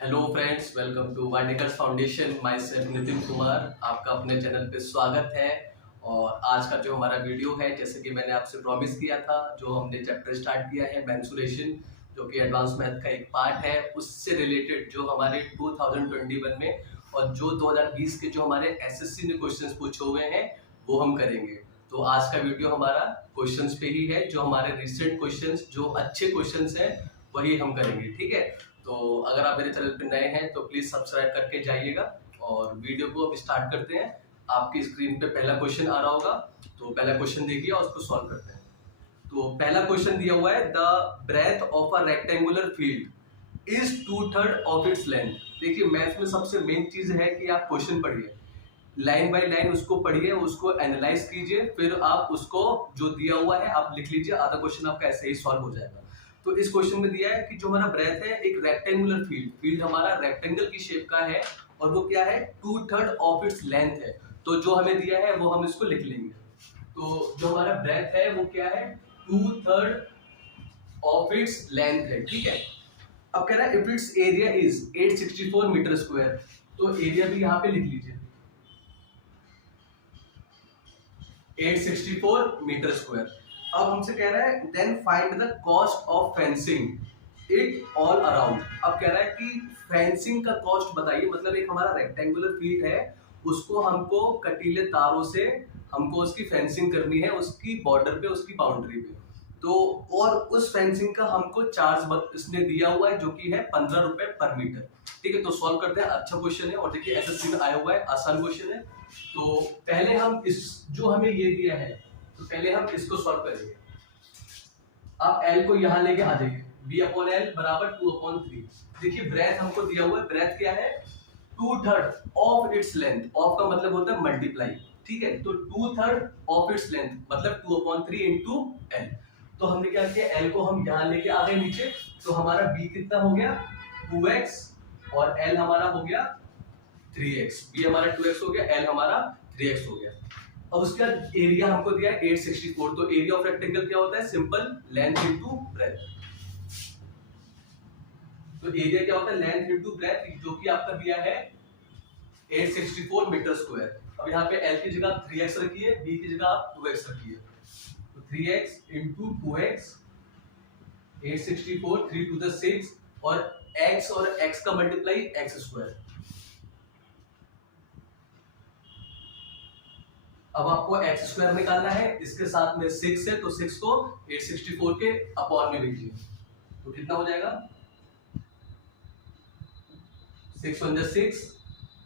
Hello friends, welcome to vertical foundation. Myself Nitin Kumar, आपका अपने channel पे स्वागत है। और आज का जो हमारा वीडियो है, जैसे कि मैंने आपसे प्रॉमिस किया था, जो हमने चैप्टर स्टार्ट किया है मेंसुरेशन, जो कि एडवांस मैथ का एक पार्ट है, उससे रिलेटेड जो हमारे 2021 में और जो 2020 के जो हमारे एसएससी ने क्वेश्चंस पूछे हुए हैं वो हम करेंगे। तो आज का वीडियो हमारा क्वेश्चंस पे ही है, जो हमारे रिसेंट क्वेश्चंस, जो अच्छे क्वेश्चंस हैं वही हम करेंगे। ठीक है, तो अगर आप मेरे चैनल पे नए हैं तो प्लीज सब्सक्राइब करके जाइएगा और वीडियो को अब स्टार्ट करते हैं। आपकी स्क्रीन पे पहला क्वेश्चन आ रहा होगा, तो पहला क्वेश्चन देखिए और उसको सॉल्व करते हैं। तो पहला क्वेश्चन दिया हुआ है, the breadth of a rectangular field is 2/3 of its length. देखिए, मैथ में सबसे मेन चीज है कि आप क्वेश्चन पढ़िए, लाइन बाय लाइन उसको पढ़िए, उसको एनालाइज कीजिए, फिर आप उसको जो दिया हुआ है आप लिख लीजिए, आधा क्वेश्चन आपका ऐसे ही सॉल्व हो जाएगा। तो इस क्वेश्चन में दिया है कि जो हमारा ब्रेथ है, एक रेक्टेंगुलर फील्ड हमारा रेक्टेंगल की शेप का है और वो क्या है, 2/3 ऑफ इट्स लेंथ है। तो जो हमें दिया है वो हम इसको लिख लेंगे। तो जो हमारा ब्रेथ है वो क्या है, 2/3 ऑफ इट्स लेंथ है। ठीक है, अब कह रहा है if its area is 864 metre square, तो एरिया भी यहाँ पे लिख लीजिए, 864 मीटर स्क्वायर। अब हमसे कह रहा है then find the cost of fencing it all around. अब कह रहा है कि फेंसिंग का कॉस्ट बताइए, मतलब एक हमारा रेक्टेंगुलर फील्ड है, उसको हमको कटीले तारों से हमको उसकी फेंसिंग करनी है, उसकी बॉर्डर पे, उसकी बाउंड्री पे। तो और उस फेंसिंग का हमको चार्ज इसने दिया हुआ है, जो कि है 15 रुपए पर मीटर। ठीक है, तो सॉल्व करते हैं। अच्छा क्वेश्चन है और देखिए एसएससी में आया हुआ है, आसान क्वेश्चन है। तो पहले हम इस जो हमें ये दिया है, तो पहले हम इसको सॉल्व करेंगे। आप एल को यहां लेके आ जाइए, बी अपॉन एल बराबर 2/3। देखिए ब्रेथ हमको दिया हुआ है, ब्रेथ क्या है, 2/3 ऑफ इट्स लेंथ। ऑफ का मतलब होता है मल्टीप्लाई। ठीक है, तो 2/3 ऑफ इट्स लेंथ मतलब 2/3 इंटू एल। तो हमने क्या किया, एल को हम यहां लेके आ गए नीचे, तो हमारा बी कितना हो गया, 2x, और एल हमारा हो गया 3x। बी हमारा 2x हो गया, एल हमारा 3x हो गया। अब उसके बाद एरिया हमको दिया है 864, तो एरिया ऑफ रेक्टेंगल क्या होता है, सिंपल लेंथ इनटू ब्रेथ। तो एरिया क्या होता है, लेंथ इनटू ब्रेथ, जो कि आपका दिया है 864 मीटर स्क्वायर। अब यहाँ पे L की जगह 3x रखिए, B की जगह आप 2x रखिए, तो 3x into 2x, 864, 3 to the 6, और x और x का मल्टीप्लाई x स्क्वायर। अब आपको एक्स स्क्वायर निकालना है, इसके साथ में 6 है, तो 6 को 864 के अपॉन में लिखिए, तो कितना हो जाएगा, 6 1 6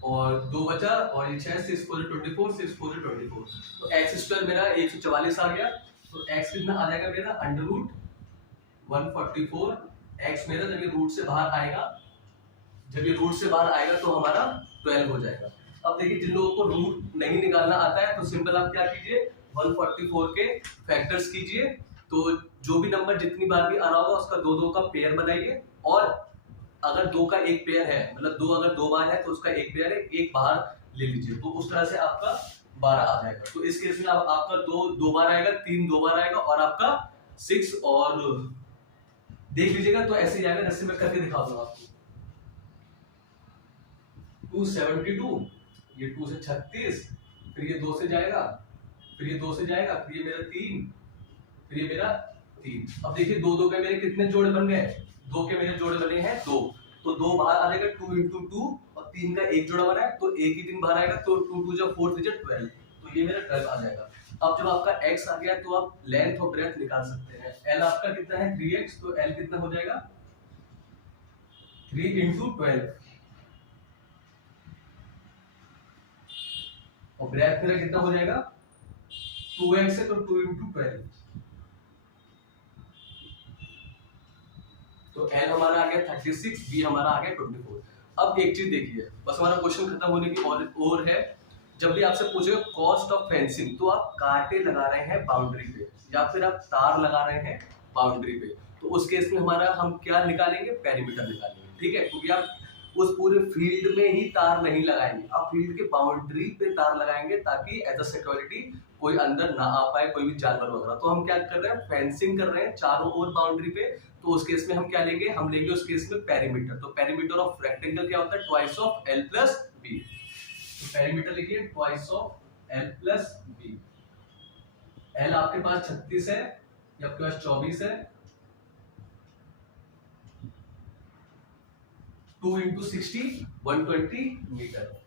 और 2 बचा, और ये 6, 6 4 24, 6 4 24, तो एक्स स्क्वायर मेरा 144 आ गया। तो एक्स कितना आ जाएगा मेरा, √144। एक्स मेरा जब ये रूट से बाहर आएगा, जब ये रूट से बाहर आएगा तो हमारा 12 हो जाएगा। अब देखिए, जिन लोगों को रूट नहीं निकालना आता है, तो सिंपल आप क्या कीजिए, 144 के फैक्टर्स कीजिए। तो जो भी नंबर जितनी बार भी आ रहा होगा उसका 2 2 का पेयर बनाइए, और अगर 2 का एक पेयर है, मतलब 2 अगर 2 बार है तो उसका एक पेयर है, एक बाहर ले लीजिए, तो उस तरह से आपका 12 आ जाएगा। तो इस केस में आपका 2 2 बार आएगा, 3 2 बार आएगा, और आपका 6, और देख लीजिएगा तो ऐसे ही आएगा, जैसे मैं करके दिखा दूंगा आपको। 272, ये 2 से 36, फिर ये 2 से जाएगा, फिर ये 2 से जाएगा, फिर ये मेरा 3, फिर ये मेरा 3। अब देखिए 2 2 के मेरे कितने जोड़े बन गए, 2 के मेरे जोड़े बने हैं 2, तो 2 बाहर आ जाएगा, 2 इंटू 2, और 3 का एक जोड़ा बना है तो एक ही 3 बाहर आएगा, तो 2 2 जब 4 3 12, तो ये मेरा 12 आ जाएगा। अब जब आपका x आ गया तो आप लेंथ और ब्रेथ निकाल सकते हैं। l आपका कितना है, 3x, तो l कितना हो जाएगा, 3 इंटू 12, और ब्रेथ मेरा कितना हो जाएगा, 2x है, तो 2 इंटू 12, तो L हमारा आ गया 36, B हमारा आ गया 24। अब एक चीज देखिए, बस हमारा क्वेश्चन खत्म होने की और है। जब भी आपसे पूछेगा कॉस्ट ऑफ फेंसिंग, तो आप कांटे लगा रहे हैं बाउंड्री पे, या फिर आप तार लगा रहे हैं बाउंड्री पे, तो उस केस में हमारा हम क्या निकालेंगे, पेरीमीटर निकालेंगे। ठीक है, क्योंकि आप उस पूरे फील्ड में ही तार नहीं लगाएंगे, आप फील्ड के बाउंड्री पे तार लगाएंगे, ताकि एज अ सिक्योरिटी कोई अंदर ना आ पाए, कोई भी जानवर वगैरह। तो हम क्या कर रहे हैं, फेंसिंग कर रहे हैं चारों ओर बाउंड्री पे। तो उस केस में हम क्या लेंगे, हम लेंगे उस केस में पेरीमीटर। तो पेरीमीटर ऑफ रेक्टेंगल क्या होता है, twice of L plus B. तो पेरीमीटर लिखिए twice of L plus B. L आपके पास 36 है, या आपके पास 24 है, 2 इंटू 60 120 मीटर।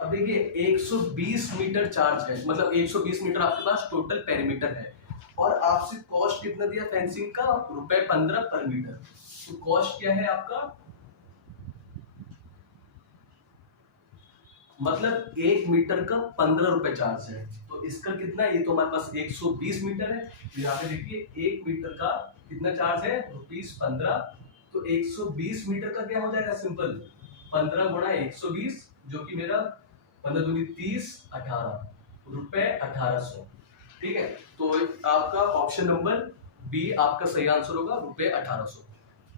अब देखिए 120 मीटर चार्ज है, मतलब 120 मीटर आपके पास टोटल पेरीमीटर है, और आपसे कॉस्ट कितना दिया फेंसिंग का, ₹15 पर मीटर। तो कॉस्ट क्या है आपका, मतलब 1 मीटर का ₹15 चार्ज है। तो इसका कितना, ये तो हमारे पास 120 मीटर है, तो यहाँ पे देखिए 1 मीटर का कितना चार्ज है, ₹15। तो 120 मीटर का क्या हो जाएगा, सिंपल 15 गुणा 120, जो कि मेरा 15 दूनी 30, 18 रुपए 1800। ठीक है, तो आपका ऑप्शन नंबर बी आपका सही आंसर होगा, ₹1800।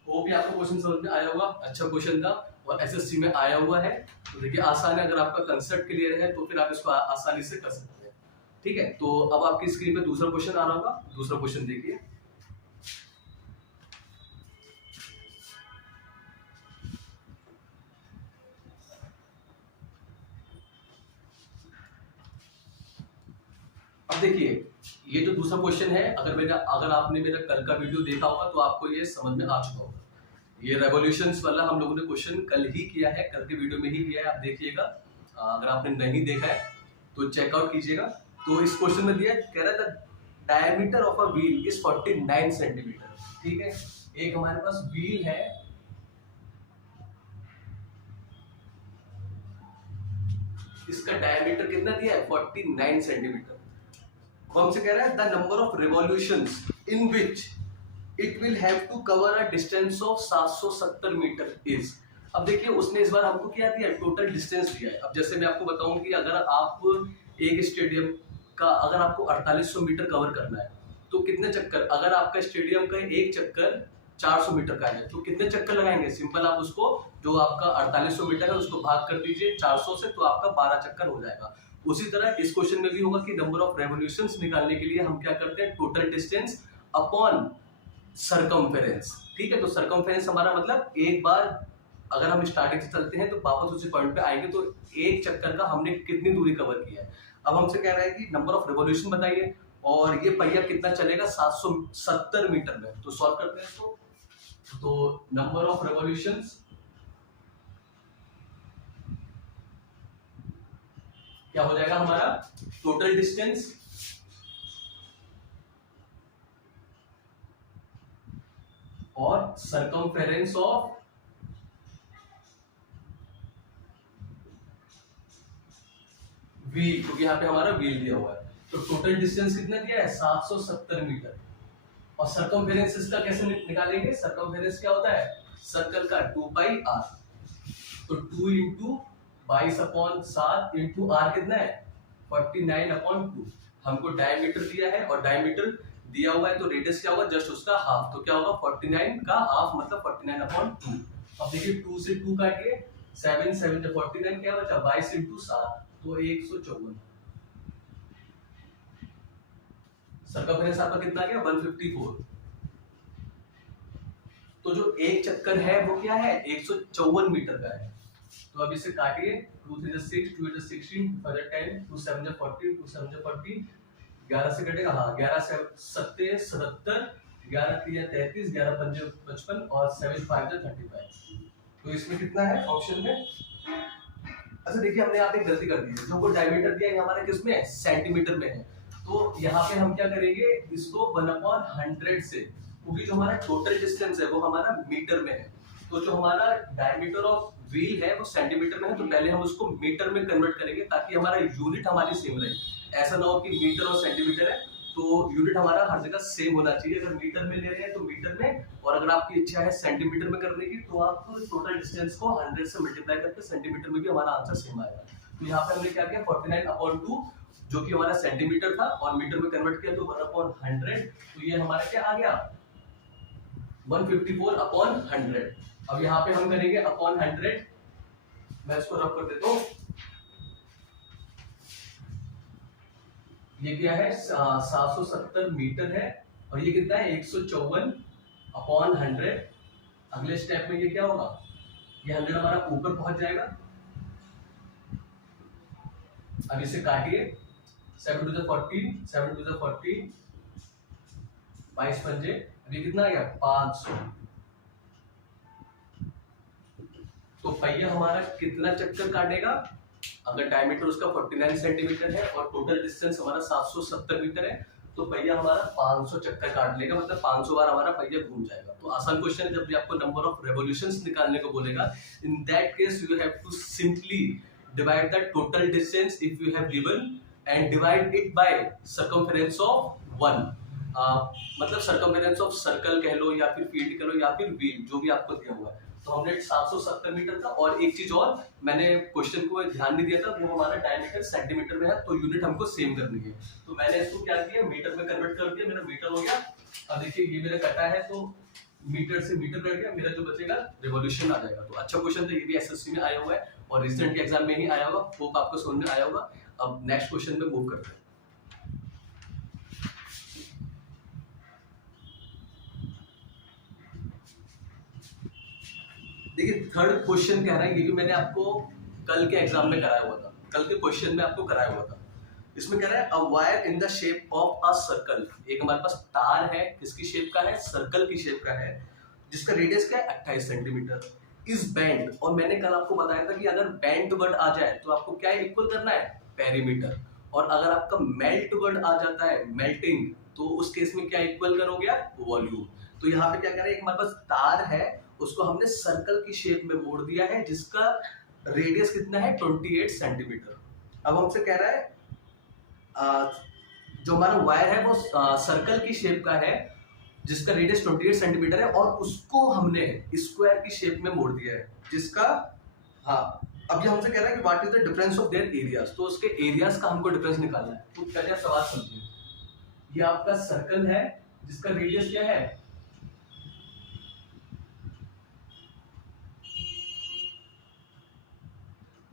वो भी आपको क्वेश्चन समझ में आया होगा, अच्छा क्वेश्चन था और एसएससी में आया हुआ है। तो देखिए आसान है, अगर आपका कंसेप्ट क्लियर है तो फिर आप इसको आसानी से कर सकते हैं। ठीक है, तो अब आपकी स्क्रीन पे दूसरा क्वेश्चन आ रहा होगा, दूसरा क्वेश्चन देखिए। अब देखिए ये जो दूसरा क्वेश्चन है, अगर आपने मेरा कल का वीडियो देखा होगा तो आपको ये समझ में आ चुका होगा। ये रेवोल्यूशंस वाला हम लोगों ने क्वेश्चन कल ही किया है, कल के वीडियो में ही किया है, आप देखिएगा। अगर आपने नहीं देखा है तो चेकआउट कीजिएगा। तो इस क्वेश्चन में दिया, कह रहा था diameter of a wheel is 49 centimetre. ठीक है, एक हमारे पास व्हील है, इसका डायमीटर कितना दिया है, 49 सेंटीमीटर। वो हमसे कह रहा है the number of revolutions in which it will have to cover a distance of 770 metre is. अब देखिए उसने इस बार हमको क्या दिया है, टोटल डिस्टेंस दिया है। अब जैसे मैं आपको बताऊं कि अगर आप एक स्टेडियम का अगर आपको 4800 मीटर कवर करना है तो कितने चक्कर, अगर आपका स्टेडियम का एक चक्कर 400 मीटर का है तो कितने चक्कर लगाएंगे, सिंपल आप उसको जो आपका 4800 मीटर है उसको भाग कर दीजिए 400 से, तो आपका 12 चक्कर हो जाएगा। उसी तरह इस क्वेश्चन में भी होगा कि नंबर ऑफ रेवोल्यूशंस निकालने के लिए हम क्या करते हैं, टोटल डिस्टेंस अपॉन सरकमफेरेंस। ठीक है, तो सरकमफेरेंस हमारा मतलब एक बार अगर हम स्टार्टिंग से चलते हैं तो वापस उसी पॉइंट पे आएंगे, तो एक चक्कर का हमने कितनी दूरी कवर किया है। अब हमसे कह रहा है कि नंबर ऑफ रिवॉल्यूशन बताइए, और ये पहिया कितना चलेगा 770 मीटर में। तो सॉल्व करते हैं इसको। तो नंबर ऑफ रिवॉल्यूशंस क्या हो जाएगा हमारा, टोटल डिस्टेंस और सरकमफेरेंस ऑफ व्हील, क्योंकि यहाँ पे हमारा व्हील दिया हुआ है। तो टोटल डिस्टेंस कितना दिया है, 770 मीटर। और सरकमफेरेंस इसका कैसे निकालेंगे, सरकमफेरेंस क्या होता है, सर्कल का 2πr। तो 2 इंटू 22/7 इंटू r कितना है, 49/2। हमको डायमीटर दिया है और डायमीटर दिया हुआ है तो रेडियस क्या होगा, जस्ट उसका हाफ। तो क्या होगा, 49 का हाफ मतलब 49/2। अब देखिए 2 से 2 काटिए, 7 7 से 49 क्या बचा, 22 इंटू 7 तो 154। सरकमफेरेंस आपका कितना गया, 154। तो जो एक चक्कर है वो क्या है, 154 मीटर का है। तो अब इसे काटिए, 2 3 6, 2 8 16, 5 10, 2 7 14, 2 7 14, 11 से कटेगा, हाँ 11 से 7 77, 11 3 33, 11 5 55 और 7 5 35। तो इसमें कितना है ऑप्शन में। अच्छा देखिए हमने यहाँ पे गलती कर दी है, जो को डायमीटर दिया है हमारा किसमें है, सेंटीमीटर में है। तो यहाँ पे हम क्या करेंगे, इसको 1/100 से, क्योंकि जो हमारा टोटल डिस्टेंस है वो हमारा मीटर में है, तो जो हमारा डायमीटर ऑफ व्हील है वो सेंटीमीटर में है, तो पहले हम उसको मीटर में कन्वर्ट करेंगे ताकि हमारा यूनिट हमारी सेम रहे। ऐसा ना हो कि मीटर और सेंटीमीटर है तो यूनिट हमारा हर जगह सेम होना चाहिए। अगर मीटर में ले रहे हैं तो मीटर में, और अगर आपकी इच्छा है सेंटीमीटर में करने की तो आप टोटल डिस्टेंस को 100 से मल्टीप्लाई करके सेंटीमीटर में भी हमारा आंसर सेम आएगा। तो यहाँ पे हमने क्या किया, 49/2 जो कि हमारा सेंटीमीटर था और मीटर में कन्वर्ट किया तो 1/100। तो ये हमारा क्या आ गया, 154/100। अब यहाँ पे हम करेंगे अपॉन 100, मैं इसको रफ कर देता हूँ। ये क्या है 770 मीटर है, और ये कितना है 154/100। अगले स्टेप में ये क्या होगा, ये 100 हमारा ऊपर पहुंच जाएगा। अब इसे काटिए, 7 टू द 14, 7 टू द 14, 22 पंजे, अभी कितना आ गया 500। तो पहिया हमारा कितना चक्कर काटेगा, अगर डायमीटर उसका 49 सेंटीमीटर है और टोटल डिस्टेंस हमारा 770 मीटर है, तो पहिया हमारा 500 चक्कर काट लेगा, मतलब 500 बार हमारा पहिया घूम जाएगा। तो आसान क्वेश्चन है, जब भी आपको नंबर ऑफ रेवोल्यूशंस निकालने को बोलेगा, in that case you have to simply divide the total distance if you have given and divide it by circumference of 1। मतलब सर्कमफेरेंस ऑफ सर्कल कह लो, या फिर फील्ड कह लो, या फिर व्हील, जो भी आपको दिया हुआ है। तो हमने 770 मीटर था, और एक चीज और मैंने क्वेश्चन को ध्यान नहीं दिया था, वो हमारा डायमीटर सेंटीमीटर में है, तो यूनिट हमको सेम करनी है। तो मैंने इसको क्या किया, मीटर में कन्वर्ट कर दिया, मेरा मीटर हो गया। अब देखिए ये मेरा कटा है, तो मीटर से मीटर कट गया, मेरा जो बचेगा रिवॉल्यूशन आ जाएगा। तो अच्छा क्वेश्चन था, ये भी एसएससी में आया हुआ है और रिसेंट एग्जाम में ही आया होगा, होप आपको समझ में आया होगा। अब नेक्स्ट क्वेश्चन में मूव करते हैं। देखिए थर्ड क्वेश्चन कह रहा है, ये भी मैंने आपको कल के एग्जाम में कराया हुआ था, कल के क्वेश्चन में आपको कराया हुआ था। इसमें कह रहा है a wire in the shape of a circle, एक हमारे पास तार है, किसकी शेप का है, सर्कल की शेप का है, जिसका रेडियस क्या है 28 सेंटीमीटर, इस बैंड। और मैंने कल आपको बताया था कि अगर बैंड वर्ड आ जाए तो आपको क्या इक्वल करना है, पेरीमीटर। और अगर आपका मेल्ट वर्ड आ जाता है, मेल्टिंग, तो उस केस में क्या इक्वल करोगे आप, वॉल्यूम। तो यहाँ पे क्या कर रहे हैं, हमारे पास तार है, उसको हमने सर्कल की शेप में मोड़ दिया है, जिसका रेडियस कितना है 28 सेंटीमीटर। अब हमसे कह रहा है जो हमारा वायर है वो सर्कल की शेप का है, जिसका रेडियस 28 सेंटीमीटर है, और उसको हमने स्क्वायर की शेप में मोड़ दिया है, जिसका हाँ। अब ये हमसे कह रहा है कि what is the difference of their areas, तो उसके एरियाज का हमको डिफरेंस निकालना है। तो पहले आप सवाल समझिए, ये आपका सर्कल है जिसका रेडियस क्या है,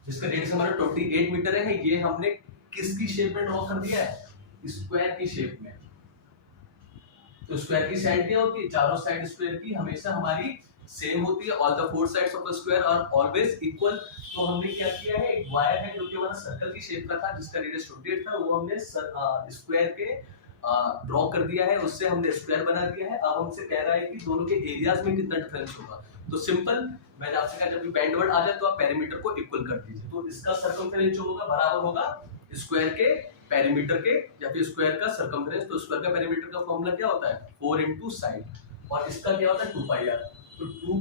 जिसका रेडियस हमारा 28 मीटर है, ये हमने किसकी शेप में ड्रॉ कर दिया है, स्क्वायर की शेप में। तो स्क्वायर की साइड क्या होती है, चारों साइड स्क्वायर की हमेशा हमारी सेम होती है, all the four sides of the square are always equal. तो हमने क्या किया है, एक वायर है जो कि हमारा सर्कल की शेप का था, जिसका रेडियस 28 था, वो हमने स्क्वायर के ड्रॉ कर दिया है, उससे हमने स्क्वायर बना दिया है। अब हमसे कह रहा है कि दोनों के एरियाज में कितना डिफरेंस होगा। तो सिंपल, मैंने आपसे कहा जब भी बैंड वर्ड आ जाए तो आप पेरीमीटर को इक्वल कर दीजिए। तो इसका सर्कमफेरेंस जो होगा बराबर होगा स्क्वायर के पेरीमीटर के, या फिर स्क्वायर का सर्कमफेरेंस। तो स्क्वायर का पेरीमीटर का फॉर्मूला क्या होता है, 4 इंटू साइड, और इसका क्या होता है 2 पाई आर। तो 2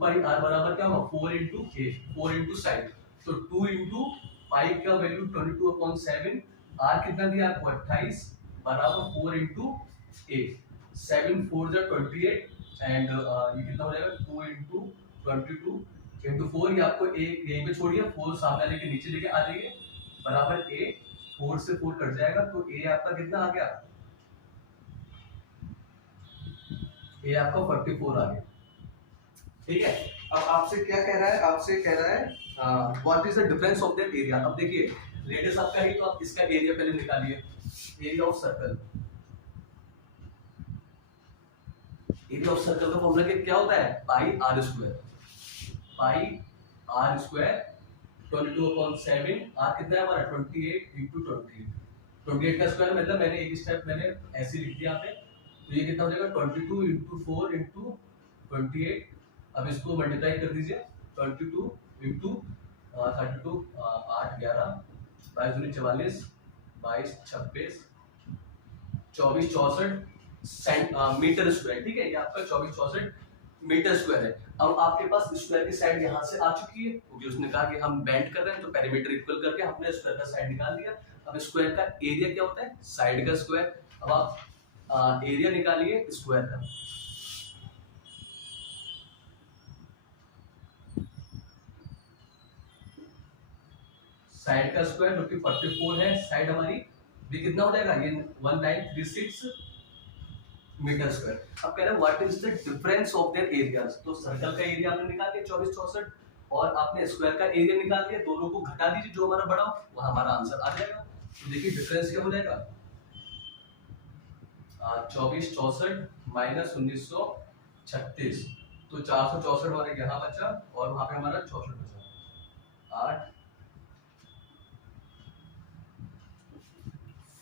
पाई आर बराबर क्या होगा 4 इंटू ए, 4 इंटू साइड। तो 2 इंटू पाई का वैल्यू 22/7, आर कितना दिया आपको 28, बराबर 4 इंटू ए, 7 4 जा 28, एंड ये कितना हो जाएगा 2 इंटू 22 इंटू 4, ये आपको ए यहीं पे छोड़िए, 4 सामने लेके नीचे लेके आ जाइए, बराबर ए, 4 से 4 कट जाएगा, तो ए आपका कितना आ गया, ए आपका 44 आ गया। ठीक है, अब आपसे क्या कह रहा है, आपसे कह रहा है what is the difference of that area. अब देखिए रेडियस आपका है, तो आप इसका एरिया पहले निकालिए, area of circle. Area of circle का फॉर्मूला क्या होता है, pi r square, pi r square 22/7, r कितना है हमारा 28 इंटू 28 का स्क्वायर, मतलब मैंने एक स्टेप मैंने ऐसे लिख दिया यहाँ पे। तो ये कितना हो जाएगा 22 इंटू 4 इंटू 28। अब इसको मल्टीप्लाई कर दीजिए, 22 इंटू 32, 8 11 22 दूनी 44, 22 26 24 64 मीटर स्क्वायर। ठीक है, ये आपका 24 64 मीटर स्क्वायर है। अब आपके पास स्क्वायर की साइड यहाँ से आ चुकी है, क्योंकि उसने कहा कि हम बेंड कर रहे हैं, तो पेरीमीटर इक्वल करके हमने स्क्वायर का साइड निकाल दिया। अब स्क्वायर का एरिया क्या होता है, साइड का स्क्वायर। अब आप एरिया निकालिए स्क्वायर का, साइड का स्क्वायर जो कि 44 है, साइड हमारी ये कितना हो जाएगा, ये 1936 मीटर स्क्वायर। अब कह रहे हैं what is the difference of their areas. तो सर्कल का एरिया हमने निकाल दिया 24 64, और आपने स्क्वायर का एरिया निकाल लिया, दोनों को घटा दीजिए, जो हमारा बड़ा हो वह हमारा आंसर आ जाएगा। तो देखिए डिफरेंस क्या हो जाएगा, 2464 माइनस 1936, तो 464 हमारे यहाँ बचा और वहां पे हमारा 64 बचा, 8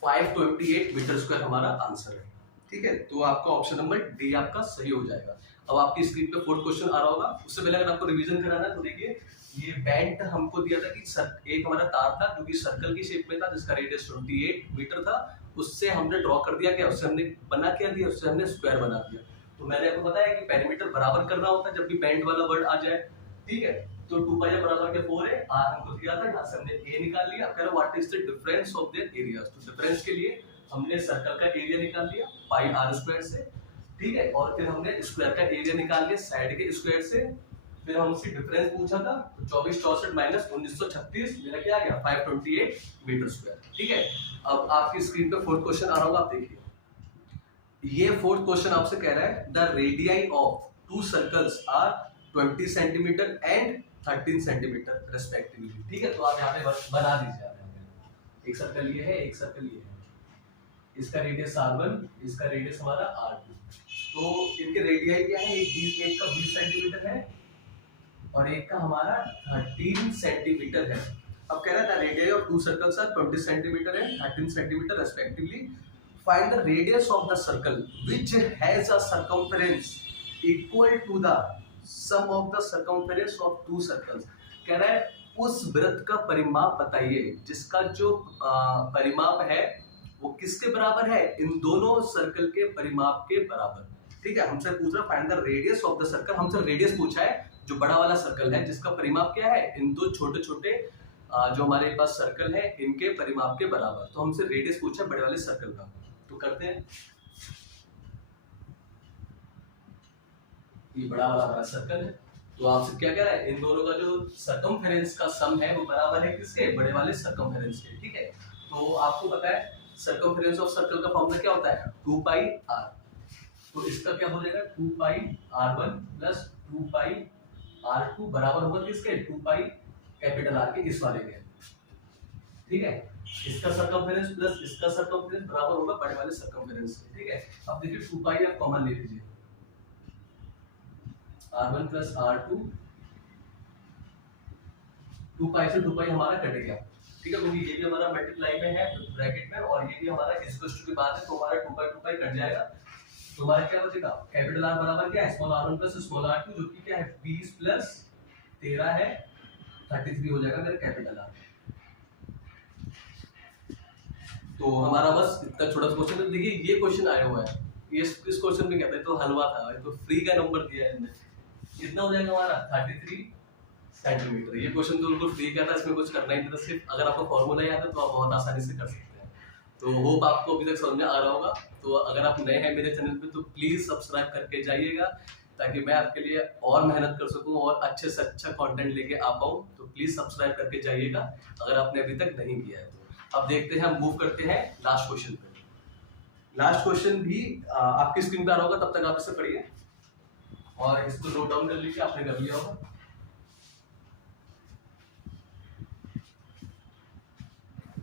528 मीटर स्क्वायर हमारा आंसर है। ठीक है, तो आपका ऑप्शन नंबर डी आपका सही हो जाएगा। अब आपकी स्क्रीन पे फोर्थ क्वेश्चन आ रहा होगा, उससे पहले अगर आपको रिवीजन कराना है तो देखिए ये बैंड हमको दिया था कि एक हमारा तार था जो कि सर्कल की शेप में था, जिसका रेडियस 28 मीटर था, उससे हमने ड्रॉ कर दिया, क्या उससे हमने बना क्या दिया, उससे हमने स्क्वायर बना दिया। तो मैंने आपको बताया कि पेरीमीटर बराबर करना होता है जब भी बैंड वाला वर्ड आ जाए। ठीक है, तो 2 पाई बराबर के 4 है, r हमको दिया था, यहाँ से हमने a निकाल लिया। कह रहा what is the difference of their areas, तो डिफरेंस के लिए हमने सर्कल का एरिया निकाल लिया पाई r स्क्वायर से। ठीक है, और फिर हमने स्क्वायर का एरिया निकाल लिया साइड के स्क्वायर से। फिर हमसे डिफरेंस पूछा था, तो 2464 माइनस 1936 मेरा क्या आ गया 528 मीटर स्क्वायर। ठीक है, अब आपकी स्क्रीन पे फोर्थ क्वेश्चन आ रहा होगा, आप देखिए। ये फोर्थ क्वेश्चन आपसे कह रहा है the radii of two circles are 20 centimetre and 13 centimetre respectively. ठीक है, तो आप यहाँ पे बना दीजिए, आप एक सर्कल ये है, एक सर्कल ये है, इसका रेडियस r1, इसका रेडियस हमारा r2। तो इनके रेडियाई क्या है, एक का 20 सेंटीमीटर है और एक का हमारा 13 सेंटीमीटर है। अब कह रहा था radii of two circles are 20 centimetre and 13 centimetre respectively. Find the radius of the circle which has a circumference equal to the sum of the circumference of two circles. कह रहा है उस वृत्त का परिमाप बताइए जिसका जो परिमाप है वो किसके बराबर है, इन दोनों सर्कल के परिमाप के बराबर। ठीक है, हमसे पूछ रहा find the radius of the circle, हमसे रेडियस पूछा है जो बड़ा वाला सर्कल है जिसका परिमाप क्या है, इन दो छोटे छोटे जो हमारे पास सर्कल है इनके परिमाप के बराबर। तो हमसे रेडियस पूछा बड़े वाले सर्कल का, तो करते हैं। ये बड़ा वाला हमारा सर्कल है, तो आपसे क्या कह रहा है, इन दोनों का जो सर्कमफेरेंस का सम है वो बराबर है किसके, बड़े वाले सर्कमफेरेंस के। ठीक है, तो आपको पता है सर्कमफेरेंस ऑफ सर्कल का फॉर्मूला क्या होता है, 2 पाई r। तो इसका क्या हो जाएगा 2 पाई r1 प्लस 2 पाई r2 बराबर होगा किसके, 2 पाई कैपिटल R के, इस वाले के। ठीक है, इसका सर्कमफेरेंस प्लस इसका सर्कमफेरेंस बराबर होगा बड़े वाले सर्कमफेरेंस के। ठीक है, अब देखिए 2 पाई आप कॉमन ले लीजिए, r1 प्लस r2, 2 पाई से 2 पाई हमारा कट गया। ठीक है, क्योंकि ये भी हमारा मल्टीप्लाई में है ब्रैकेट में और ये भी हमारा इस क्वेश्चन के बाद है, तो हमारा 2 पाई कट जाएगा। तो हमारा क्या बचेगा, कैपिटल R बराबर क्या है, small r1 plus small r2, जो कि क्या है 20 प्लस 13 है 33 हो जाएगा मेरा कैपिटल R। तो हमारा बस इतना छोटा सा क्वेश्चन है। देखिए ये क्वेश्चन आया हुआ है, ये इस क्वेश्चन में कहते हैं तो हलवा था, तो फ्री का नंबर दिया है इनने, कितना हो जाएगा हमारा 33 सेंटीमीटर। ये क्वेश्चन तो बिल्कुल फ्री का था, इसमें कुछ करना ही नहीं था, सिर्फ अगर आपको फॉर्मूला याद है तो आप बहुत आसानी से कर सकते हैं। तो होप आपको अभी तक समझ में आ रहा होगा। तो अगर आप नए हैं मेरे चैनल पे तो प्लीज सब्सक्राइब करके जाइएगा, ताकि मैं आपके लिए और मेहनत कर सकूं और अच्छे से अच्छा कंटेंट लेके आ पाऊं। तो प्लीज सब्सक्राइब करके जाइएगा अगर आपने अभी तक नहीं किया है तो। अब देखते हैं, हम मूव करते हैं लास्ट क्वेश्चन पे। लास्ट क्वेश्चन भी आपकी स्क्रीन पे आ रहा होगा, तब तक आप इसे पढ़िए और इसको नोट डाउन कर लीजिए, आपने कर लिया होगा।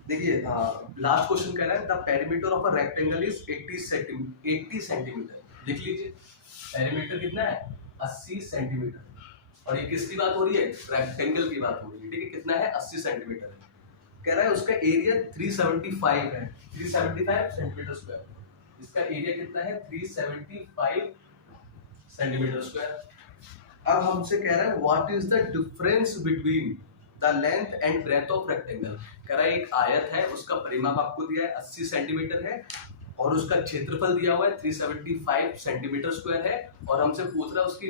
देखिए लास्ट क्वेश्चन कह रहा है the perimeter of a rectangle is 80 centimetre. लिख लीजिए पेरीमीटर कितना है 80 सेंटीमीटर, और ये किसकी बात हो रही है, रेक्टेंगल की बात हो रही है। ठीक है, कितना है 80 सेंटीमीटर है। कह रहा है उसका एरिया 375 है, 375 सेंटीमीटर स्क्वायर। इसका एरिया कितना है 375 सेंटीमीटर स्क्वायर। अब हमसे कह रहा है what is the difference between the length and breadth of rectangle. कह रहा है एक आयत है, उसका परिमाप आपको दिया है 80 सेंटीमीटर है और उसका क्षेत्रफल दिया हुआ है 375 सेंटीमीटर स्क्वायर है, और हमसे पूछ रहा है उसकी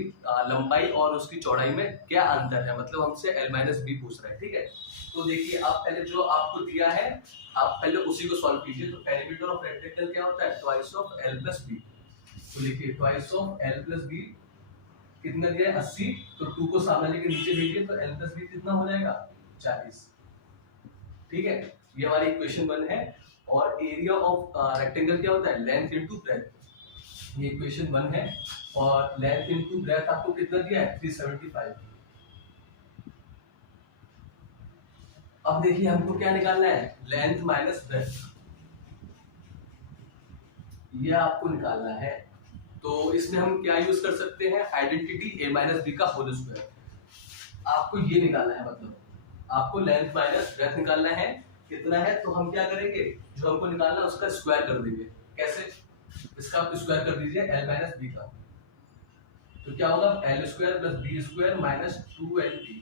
लंबाई और उसकी चौड़ाई में क्या अंतर है, मतलब हमसे L-B पूछ रहा है। ठीक है, तो देखिए आप पहले जो आपको दिया है आप पहले उसी को सॉल्व कीजिए। तो पेरीमीटर ऑफ रेक्टेंगल क्या होता है, ट्वाइस ऑफ L+B। तो लिखिए ट्वाइस ऑफ L+B कितना दिया है 80, तो 2 को सामने लेके नीचे भेजिए तो L+B कितना हो जाएगा 40। ठीक है, ये हमारी इक्वेशन 1 है। और एरिया ऑफ रेक्टेंगल क्या होता है, लेंथ इनटू ब्रेथ। ये इक्वेशन 1 है और लेंथ इनटू ब्रेथ आपको कितना दिया है 375। अब देखिए हमको क्या निकालना है, लेंथ माइनस ब्रेथ, ये आपको निकालना है। तो इसमें हम क्या यूज कर सकते हैं, आइडेंटिटी a माइनस बी का होल स्क्वायर। आपको ये निकालना है, मतलब आपको लेंथ माइनस ब्रेथ निकालना है। कितना है तो हम क्या करेंगे, जो हमको निकालना है उसका स्क्वायर कर देंगे। कैसे, इसका आप स्क्वायर कर दीजिए एल माइनस बी का, तो क्या होगा L square plus B square minus 2lb।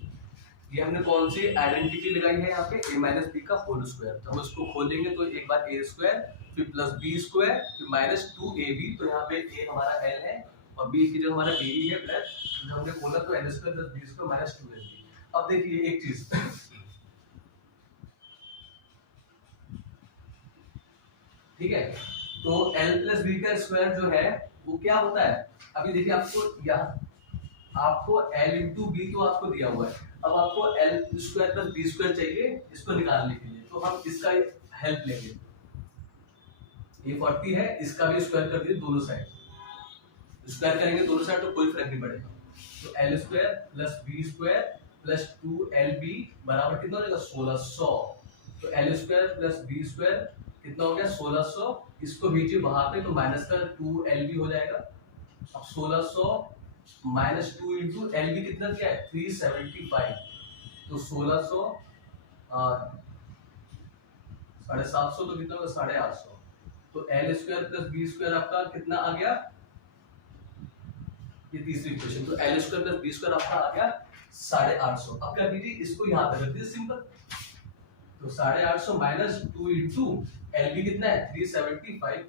ये हमने कौन सी आइडेंटिटी लगाई है यहाँ पे, a माइनस बी का होल स्क्वायर। तो हम उसको खोलेंगे तो एक बार a स्क्वायर फिर प्लस बी स्क्वायर फिर माइनस 2ab। तो यहाँ पे a हमारा l है और b की जो हमारा b है प्लस, जो हमने खोला तो l square plus B square minus 2lb। अब देखिए एक चीज ठीक है, तो l प्लस बी का स्क्वायर जो है वो क्या होता है, अभी देखिए आपको l इंटू बी तो आपको दिया हुआ है, अब आपको l square plus B square चाहिए इसको निकालने के लिए। तो हम इसका हेल्प लेंगे, ये 40 है, इसका भी स्क्वायर कर दिए दोनों साइड, स्क्वायर करेंगे दोनों साइड तो कोई फर्क नहीं पड़ेगा। तो l square plus B square plus 2lb बराबर कितना हो जाएगा 1600। तो l square plus B square कितना हो गया 1600, इसको भेजिए वहां पे तो माइनस का 2lb हो जाएगा। अब 1600 माइनस 2 इंटू lb कितना क्या है 375, तो 1600 750 तो कितना होगा 850। तो l square plus B square आपका कितना आ गया, ये तीसरी इक्वेशन, तो l square plus B square आपका आ गया 850। अब क्या कीजिए इसको यहाँ पे रख दीजिए सिंपल, तो 850 माइनस 2 इंटू lb कितना है 375,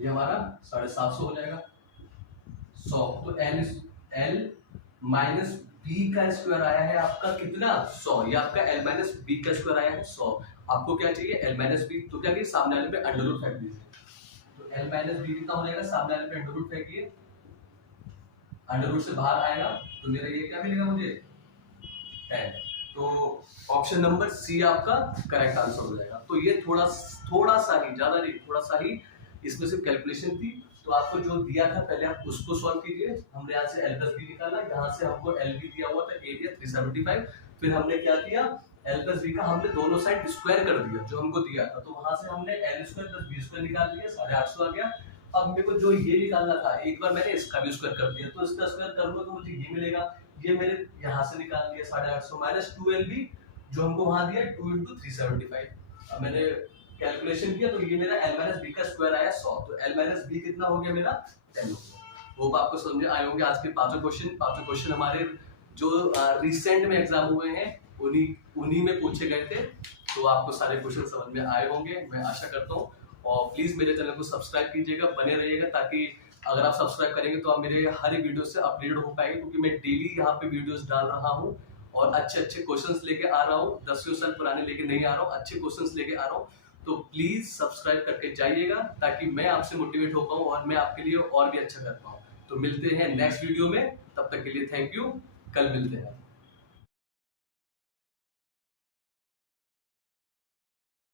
ये हमारा 750 हो जाएगा 100। तो l माइनस बी का स्क्वायर आया है आपका कितना 100, ये आपका l माइनस बी का स्क्वायर आया है 100। आपको क्या चाहिए l माइनस बी, तो क्या कीजिए सामने वाले पे अंडर रूट फेंक दीजिए, तो l माइनस बी कितना हो जाएगा, सामने वाले पे अंडर रूट फेंकिए, अंडर रूट से बाहर आएगा तो मेरा ये क्या मिलेगा मुझे 10। तो ऑप्शन नंबर सी आपका करेक्ट आंसर हो जाएगा। तो ये थोड़ा सा ही, ज्यादा नहीं, थोड़ा सा ही इसमें से कैलकुलेशन थी। तो आपको जो दिया था पहले आप उसको सॉल्व कीजिए। हमने यहाँ से l प्लस बी निकाला, यहाँ से हमको एल बी दिया हुआ था एरिया 375, फिर हमने क्या किया l प्लस बी का हमने दोनों साइड स्क्वायर कर दिया जो हमको दिया था, तो वहां से हमने l square plus B square निकाल लिया 850 आ गया। अब मेरे को जो ये निकालना था एक बार मैंने इसका भी स्क्वायर कर दिया, तो इसका स्क्वायर करूंगा तो मुझे ये मिलेगा, ये मेरे यहाँ से निकाल लिया 850 माइनस 2lb जो हमको वहां दिया 2 इंटू 375। अब मैंने कैलकुलेशन किया तो ये मेरा l माइनस बी का स्क्वायर आया 100, तो l माइनस बी कितना हो गया मेरा 10 हो गया। होप आपको समझ में आए होंगे आज के पांचों क्वेश्चन हमारे जो रिसेंट में एग्जाम हुए हैं उन्हीं में पूछे गए थे। तो आपको सारे क्वेश्चन समझ में आए होंगे मैं आशा करता हूँ। और प्लीज मेरे चैनल को सब्सक्राइब कीजिएगा, बने रहिएगा, ताकि अगर आप सब्सक्राइब करेंगे तो आप मेरे हर वीडियो से अपडेट हो पाएंगे, क्योंकि मैं डेली यहाँ पे वीडियोस डाल रहा हूँ और अच्छे अच्छे क्वेश्चंस लेके आ रहा हूँ, 10 साल पुराने लेके नहीं आ रहा हूँ, अच्छे क्वेश्चंस लेके आ रहा हूँ। तो प्लीज सब्सक्राइब करके जाइएगा ताकि मैं आपसे मोटिवेट हो पाऊँ और मैं आपके लिए और भी अच्छा कर पाऊँ। तो मिलते हैं नेक्स्ट वीडियो में, तब तक के लिए थैंक यू, कल मिलते हैं।